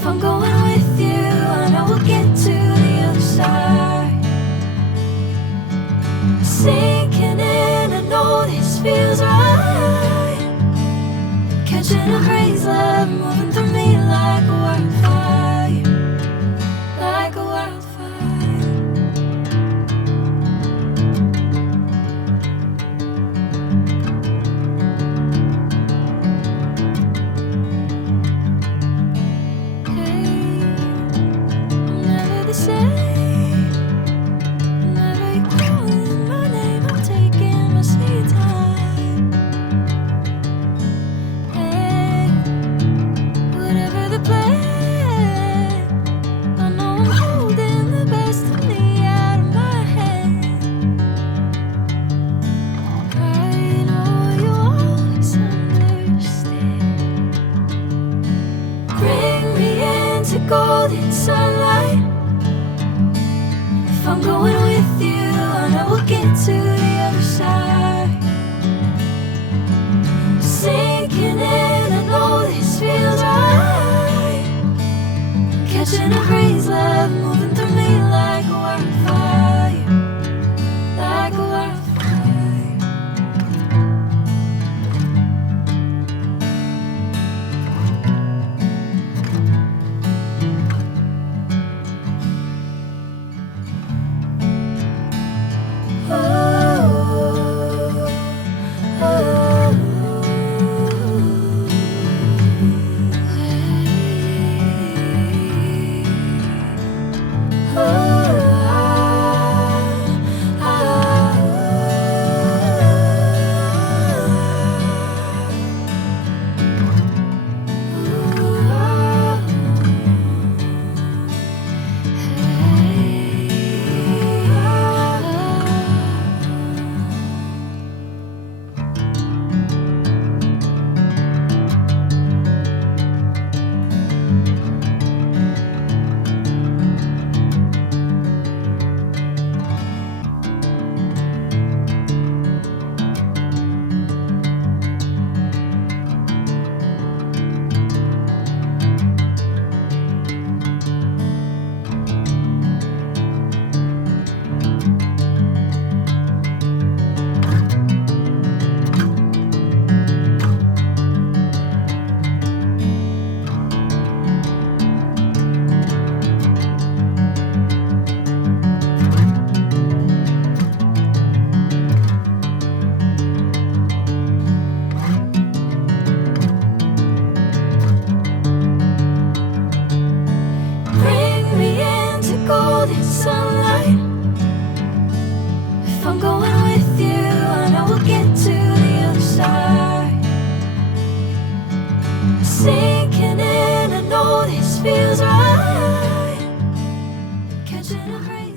If I'm going with you, I know we'll get to the other side. Sinking in, I know this feels right. Catching a breeze, love moving through me like a wildfire, like a wildfire. Hey, I'm never the same. Whenever you're calling my name, I'm taking my sweet time. Hey, whatever the plan, I know I'm holding the best of me out of my hand. I know you always understand. Bring me into golden sunlight. If I'm going with you, I know we'll get to the other side. Sinking in, I know this feels right. Catching a breeze, love moving through me like a wildfire, like a wildfire. Bring me into golden sunlight. If I'm going with you, I know we'll get to the other side. Sinking in, I know this feels right. Catching a breeze.